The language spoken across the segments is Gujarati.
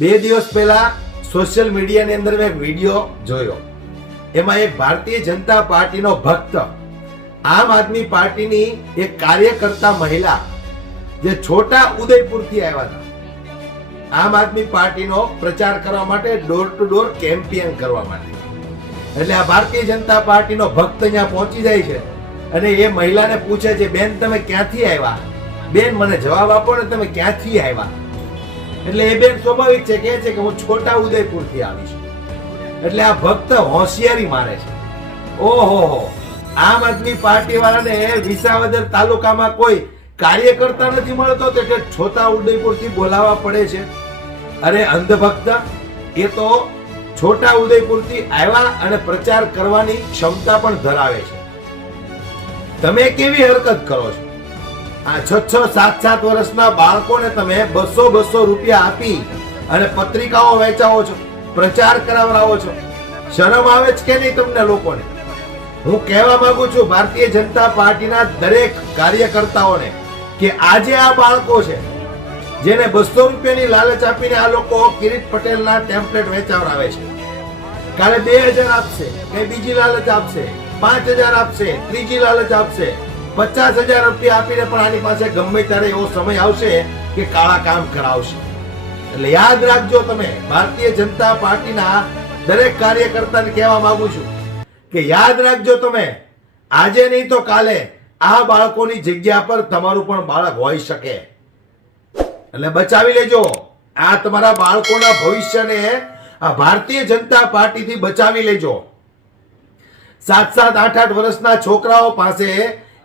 બે દિવસ પહેલા સોશિયલ મીડિયાની અંદર મેં એક વીડિયો જોયો. એમાં એક ભારતીય જનતા પાર્ટીનો ભક્ત, આમ આદમી પાર્ટીની એક કાર્યકર્તા મહિલા, જે છોટા ઉદયપુરથી આવ્યા હતા. આમ આદમી પાર્ટીનો પ્રચાર કરવા માટે ડોર ટુ ડોર કેમ્પેન કરવા માટે. એટલે આ ભારતીય જનતા પાર્ટીનો ભક્ત અહીંયા પહોંચી જાય છે અને એ મહિલાને પૂછે છે, બેન, તમે ક્યાંથી આવ્યા? બેન, મને જવાબ આપો ને તમે ક્યાંથી આવ્યા? એટલે એ બેન સ્વાભાવિક છે કે છે કે હું છોટા ઉદયપુરથી આવી છું. એટલે આ ભક્ત હોશિયારી મારે છે. ઓહો હો, આમ આદમી પાર્ટી વાળાને વિસાવદર તાલુકામાં કોઈ કાર્યકર્તા નથી મળતો તો કે છોટા ઉદયપુરથી બોલાવા પડે છે? અરે અંધભક્ત, એ તો છોટા ઉદયપુરથી આવ્યા અને પ્રચાર કરવાની ક્ષમતા પણ ધરાવે છે. તમે કેવી હરકત કરો છો? છ છ સાત સાત વર્ષના બાળકોને તમે બસો બસો રૂપિયા આપી અને પત્રિકાઓ વેચાવો છો, પ્રચાર કરાવરાવો છો. શરમ આવે છે કે નહીં તમને લોકોને? હું કહેવા માંગુ છું, ભારતીય જનતા પાર્ટીના દરેક કાર્યકર્તાઓને કે આજે આ બાળકો છે, જેને બસો રૂપિયાની લાલચ આપીને આ લોકો કિરીટ પટેલના ટેમ્પલેટ વેચાવરાવે છે. કાલે બે હજાર આપશે કે બીજી લાલચ આપશે, પાંચ હજાર આપશે, ત્રીજી લાલચ આપશે. પચાસ હજાર રૂપિયા આપીને પણ આની પાસે ગમે ત્યારે એવો સમય આવશે કે કાળા કામ કરાવશે. એટલે યાદ રાખજો તમે, ભારતીય જનતા પાર્ટીના દરેક કાર્યકર્તાને કહેવા માંગુ છું કે યાદ રાખજો તમે, આજે નહીં તો કાલે આ બાળકોની જગ્યા પર તમારું પણ બાળક હોઈ શકે. એટલે બચાવી લેજો, આ તમારા બાળકોના ભવિષ્યને આ ભારતીય જનતા પાર્ટીથી બચાવી લેજો. સાત સાત આઠ આઠ વર્ષના છોકરાઓ પાસે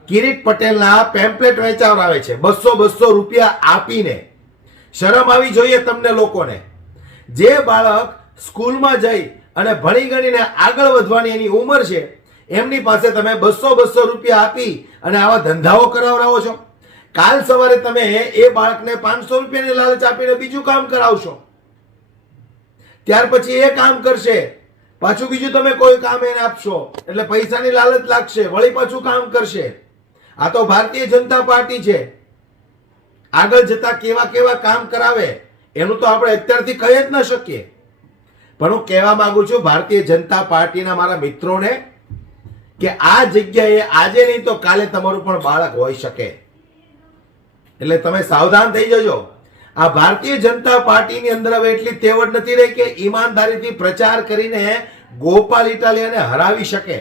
કિરીટ પટેલના પેમ્પલેટ વેચાવરાવે છે. બસો બસો રૂપિયા આપીને. શરમ આવી જોઈએ તમને લોકોને. જે બાળક સ્કૂલમાં જઈ અને ભણી ગણીને આગળ વધવાની એની ઉંમર છે, એમની પાસે તમે બસો બસો રૂપિયા આપી અને આવા ધંધાઓ કરાવરાવો છો. કાલ સવારે તમે એ બાળકને પાંચસો રૂપિયાની લાલચ આપીને બીજું કામ કરાવશો. ત્યાર પછી એ કામ કરશે. પાછું બીજું તમે કોઈ કામ એને આપશો. એટલે પૈસાની લાલચ લાગશે. વળી પાછું કામ કરશે. આ તો ભારતીય જનતા પાર્ટી છે. આગળ જતા કેવા કેવા કામ કરાવે, એનું તો આપણે અત્યારથી કહી જ ન શકીએ. પણ હું કહેવા માંગુ છું ભારતીય જનતા પાર્ટીના મારા મિત્રોને કે આ જગ્યાએ આજે નહીં તો કાલે તમારું પણ બાળક હોઈ શકે. એટલે તમે સાવધાન થઈ જજો. આ ભારતીય જનતા પાર્ટીની અંદર હવે એટલી તેવડ નથી રહી કે ઈમાનદારીથી પ્રચાર કરીને ગોપાલ ઇટાલિયાને હરાવી શકે.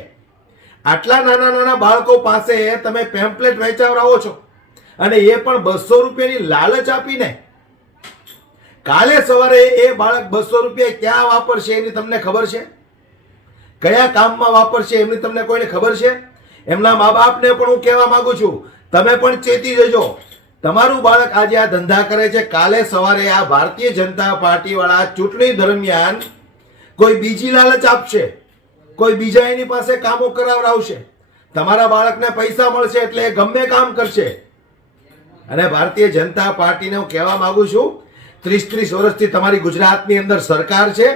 આટલા નાના નાના બાળકો પાસે તમે પેમ્પલેટ વેચાવરાવો છો. અને એ પણ બસો રૂપિયાની લાલચ આપીને. કાલે સવારે એ બાળક બસો રૂપિયા ક્યાં વાપરશે એની તમને ખબર છે? કયા કામમાં વાપરશે એમની તમને કોઈને ખબર છે? એમના મા બાપને પણ હું કહેવા માંગુ છું, તમે પણ ચેતી જજો. તમારું બાળક આજે આ ધંધા કરે છે. કાલે સવારે આ ભારતીય જનતા પાર્ટી વાળા ચૂંટણી દરમિયાન કોઈ બીજી લાલચ આપશે. કોઈ બીજા એની પાસે કામો કરાવડાવશે. તમારા બાળકને પૈસા મળશે એટલે એ ગમે કામ કરશે. અને ભારતીય જનતા પાર્ટીને હું કહેવા માંગુ છું, ત્રીસ ત્રીસ વર્ષથી તમારી ગુજરાતની અંદર સરકાર છે.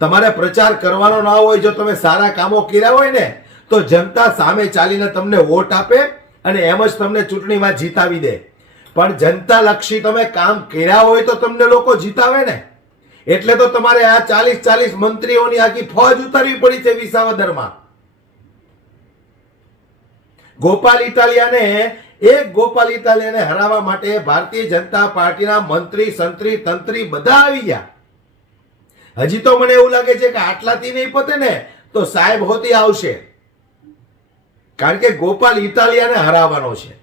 તમારે પ્રચાર કરવાનો ના હોય, જો તમે સારા કામો કર્યા હોય ને, તો જનતા સામે ચાલીને તમને વોટ આપે અને એમ જ તમને ચૂંટણીમાં જીતાવી દે. પણ જનતા લક્ષી તમે કામ કર્યા હોય તો તમને લોકો જીતાવે ને. એટલે તો તમારે આ ચાલીસ ચાલીસ મંત્રીઓની આખી ફોજ ઉતારવી પડી છે વિસાવદરમાં. ગોપાલ ઇટાલિયાને એક ગોપાલ ઇટાલિયાને હરાવવા માટે ભારતીય જનતા પાર્ટીના મંત્રી, સંત્રી, તંત્રી બધા આવી ગયા. હજી તો મને એવું લાગે છે કે આટલાથી નહીં પતે ને, તો સાહેબ હોતી આવશે. કારણ કે ગોપાલ ઇટાલિયાને હરાવવાનો છે.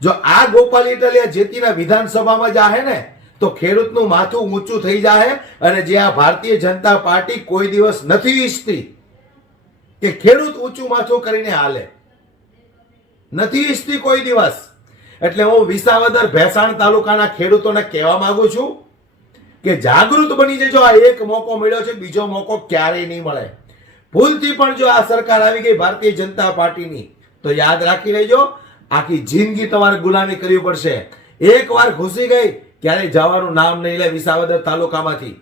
જો આ ગોપાલ ઇટાલિયા જેતીના વિધાનસભામાં જાહે ને તો ખેડૂતનું માથું ઊંચું થઈ જાય અને જે આ ભારતીય જનતા પાર્ટી કોઈ દિવસ નથી ઈચ્છતી કે ખેડૂત ઊંચું માથું કરીને હાલે. નથી ઈચ્છતી કોઈ દિવસ. એટલે હું વિસાવદર ભેસાણ તાલુકાના ખેડૂતોને કહેવા માંગુ છું કે જાગૃત બની જજો, આ એક મોકો મળ્યો છે, બીજો મોકો ક્યારેય નહીં મળે. ભૂલથી પણ જો આ સરકાર આવી ગઈ ભારતીય જનતા પાર્ટીની, તો યાદ રાખી લેજો, આખી જિંદગી તમારે ગુલામી કરવી પડશે. એકવાર ઘૂસી ગઈ ક્યારે જવાનું નામ નહીં લે વિસાવદર તાલુકામાંથી.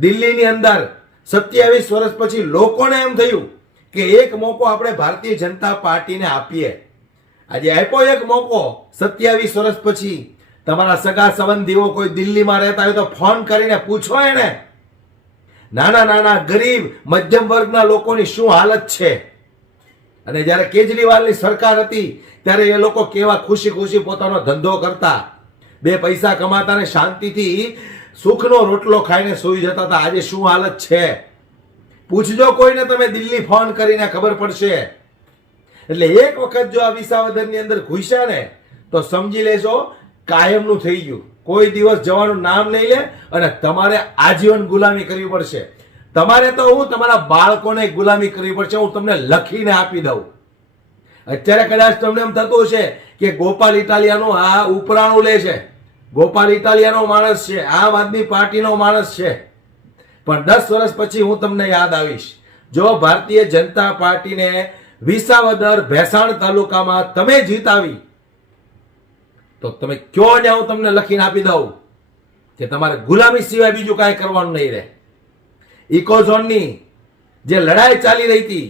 દિલ્હીની અંદર સત્યાવીસ વર્ષ પછી લોકોને એમ થયું કે એક મોકો આપણે ભારતીય જનતા પાર્ટીને આપીએ. આજે આપ્યો એક મોકો સત્યાવીસ વર્ષ પછી. તમારા સગા સંબંધીઓ કોઈ દિલ્હીમાં રહેતા હોય તો ફોન કરીને પૂછો એને. નાના નાના ગરીબ મધ્યમ વર્ગના લોકોની શું હાલત છે? અને જ્યારે કેજરીવાલની સરકાર હતી, ત્યારે એ લોકો કેવા ખુશી ખુશી પોતાનો ધંધો કરતા. બે પૈસા કમાતા ને શાંતિથી સુખનો રોટલો ખાઈને સૂઈ જતા હતા. આજે શું હાલત છે? પૂછજો કોઈને, તમે દિલ્હી ફોન કરીને ખબર પડશે. એટલે એક વખત જો આ વિસાવદરની અંદર ઘૂસ્યા ને, તો સમજી લેશો કાયમનું થઈ ગયું. કોઈ દિવસ જવાનું નામ નહીં લે અને તમારે આજીવન ગુલામી કરવી પડશે. તમારે તો હું તમારા બાળકોને ગુલામી કરવી પડશે. હું તમને લખીને આપી દઉં. અત્યારે કદાચ તમને એમ થતું હશે કે ગોપાલ ઇટાલિયાનું આ ઉપરાણું લે છે. ગોપાલ ઇટાલિયાનો માણસ છે, આમ આદમી પાર્ટીનો માણસ છે. પણ દસ વર્ષ પછી હું તમને યાદ આવીશ. જો ભારતીય જનતા પાર્ટીને વિસાવદર ભેસાણ તાલુકામાં તમે જીતાવી, તો તમે કયો ને હું તમને લખીને આપી દઉં કે તમારે ગુલામી સિવાય બીજું કાંઈ કરવાનું નહીં રહે. ઇકોઝોનની જે લડાઈ ચાલી રહી હતી,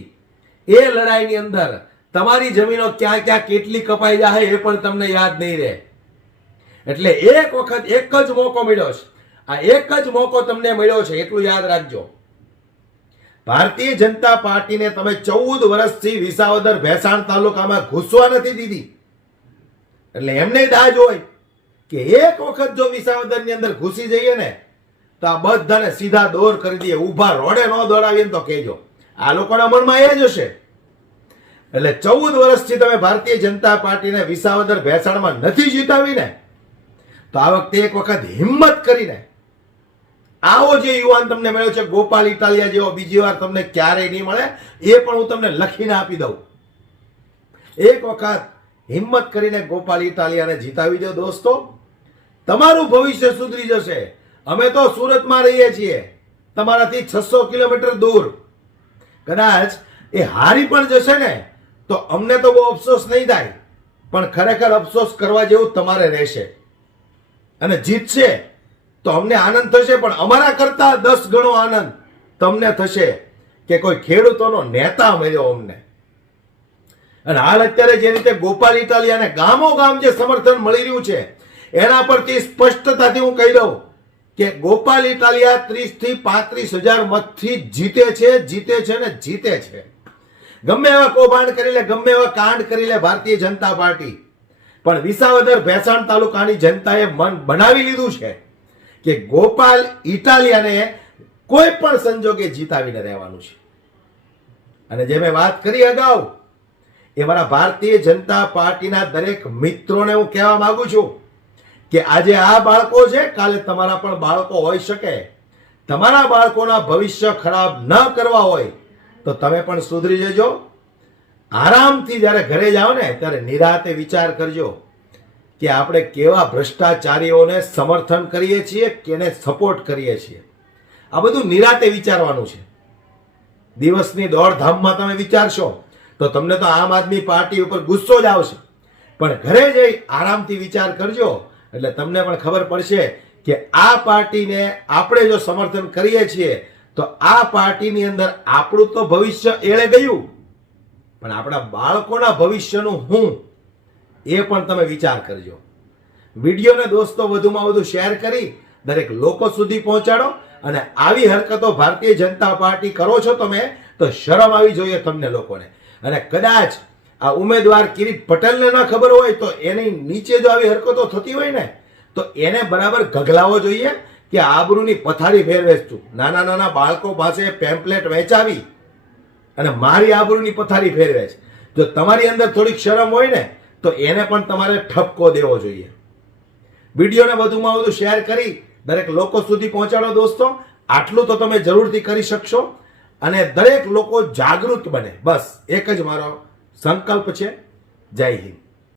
એ લડાઈની અંદર તમારી જમીનો ક્યાં ક્યાં કેટલી કપાઈ જાય એ પણ તમને યાદ નહીં રહે. એટલે એક વખત એક જ મોકો મળ્યો છે. આ એક જ મોકો તમને મળ્યો છે, એટલું યાદ રાખજો. ભારતીય જનતા પાર્ટીને તમે ચૌદ વર્ષથી વિસાવદર ભેસાણ તાલુકામાં ઘૂસવા નથી દીધી. એટલે એમને દાજ હોય કે એક વખત જો વિસાવદરની અંદર ઘૂસી જઈએ ને, તો આ બધાને સીધા દોર કરી દઈએ. ઊભા રોડે ન દોડાવીએ તો કહેજો. આ લોકોના મનમાં એ જ હશે. એટલે ચૌદ વર્ષથી તમે ભારતીય જનતા પાર્ટીને વિસાવદર ભેસાણમાં નથી જીતાવી ને તો આ વખતે એક વખત હિંમત કરીને આવો જે યુવાન તમને મળ્યો છે, ગોપાલ ઇટાલિયા જેવો બીજી વાર તમને ક્યારેય નહીં મળે, એ પણ હું તમને લખીને આપી દઉં. એક વખત હિંમત કરીને ગોપાલ ઇટાલિયાને જીતાવી દો દોસ્તો. તમારું ભવિષ્ય સુધરી જશે. અમે તો સુરતમાં રહીએ છીએ. તમારાથી છસો કિલોમીટર દૂર. કદાચ એ હારી પણ જશે ને. તો અમને તો બહુ અફસોસ નહીં થાય, પણ ખરેખર અફસોસ કરવા જેવું તમારે રહેશે. અને જીતશે તો અમને આનંદ થશે, પણ અમારા કરતા દસ ગણો આનંદ તમને થશે કે કોઈ ખેડૂતોનો નેતા મળ્યો અમને. અને હાલ અત્યારે જે રીતે ગોપાલ ઇટાલિયાને ગામો ગામ જે સમર્થન મળી રહ્યું છે, એના પરથી સ્પષ્ટતાથી હું કહી દઉં કે ગોપાલ ઇટાલિયા ત્રીસથી પાંત્રીસ હજાર મતથી જીતે છે જીતે છે ને જીતે છે. ગમે એવા કૌભાંડ કરી લે ગમે એવા કાંડ કરી લે ભારતીય જનતા પાર્ટી. પણ વિસાવદર ભેસાણ તાલુકાની જનતાએ મન બનાવી લીધું છે કે ગોપાલ ઇટાલિયાને કોઈ પણ સંજોગે જીતાવીને રહેવાનું છે. અને જે મેં વાત કરી અગાઉ, એ મારા ભારતીય જનતા પાર્ટીના દરેક મિત્રોને હું કહેવા માંગુ છું કે આજે આ બાળકો છે, કાલે તમારા પણ બાળકો હોઈ શકે. તમારા બાળકોના ભવિષ્ય ખરાબ ન કરવા હોય તો તમે પણ સુધરી જજો. આરામથી જ્યારે ઘરે જાઓ ને, ત્યારે નિરાતે વિચાર કરજો કે આપણે કેવા ભ્રષ્ટાચારીઓને સમર્થન કરીએ છીએ, કેને સપોર્ટ કરીએ છીએ. આ બધું નિરાતે વિચારવાનું છે. દિવસની દોડધામમાં તમે વિચારશો તો તમને તો આમ આદમી પાર્ટી ઉપર ગુસ્સો જ આવશે. પણ ઘરે જઈ આરામથી વિચાર કરજો, એટલે તમને પણ ખબર પડશે કે આ પાર્ટીને આપણે જો સમર્થન કરીએ છીએ તો આ પાર્ટીની અંદર આપણું તો ભવિષ્ય એળે ગયું. પણ આપણા બાળકોના ભવિષ્યનું હું એ પણ તમે વિચાર કરજો. વિડીયોને દોસ્તો વધુમાં વધુ શેર કરી દરેક લોકો સુધી પહોંચાડો અને આવી હરકતો ભારતીય જનતા પાર્ટી કરો છો તમે, તો શરમ આવી જોઈએ તમને લોકોને. અને કદાચ આ ઉમેદવાર કિરીટ પટેલને ના ખબર હોય તો એની નીચે જો આવી હરકતો થતી હોય ને, તો એને બરાબર ગગલાવો જોઈએ કે આબરૂની પથારી ફેરવેશ છું. નાના નાના બાળકો પાસે પેમ્પલેટ વેચાવી અને મારી આબરૂની પથારી ફેરવે છે જો તમારી અંદર થોડીક શરમ હોય ને, તો એને પણ તમારે ઠપકો દેવો જોઈએ. વિડીયોને વધુમાં વધુ શેર કરી દરેક લોકો સુધી પહોંચાડો દોસ્તો. આટલું તો તમે જરૂરથી કરી શકશો અને દરેક લોકો જાગૃત બને. બસ, એક જ મારો સંકલ્પ છે. જય હિન્દ.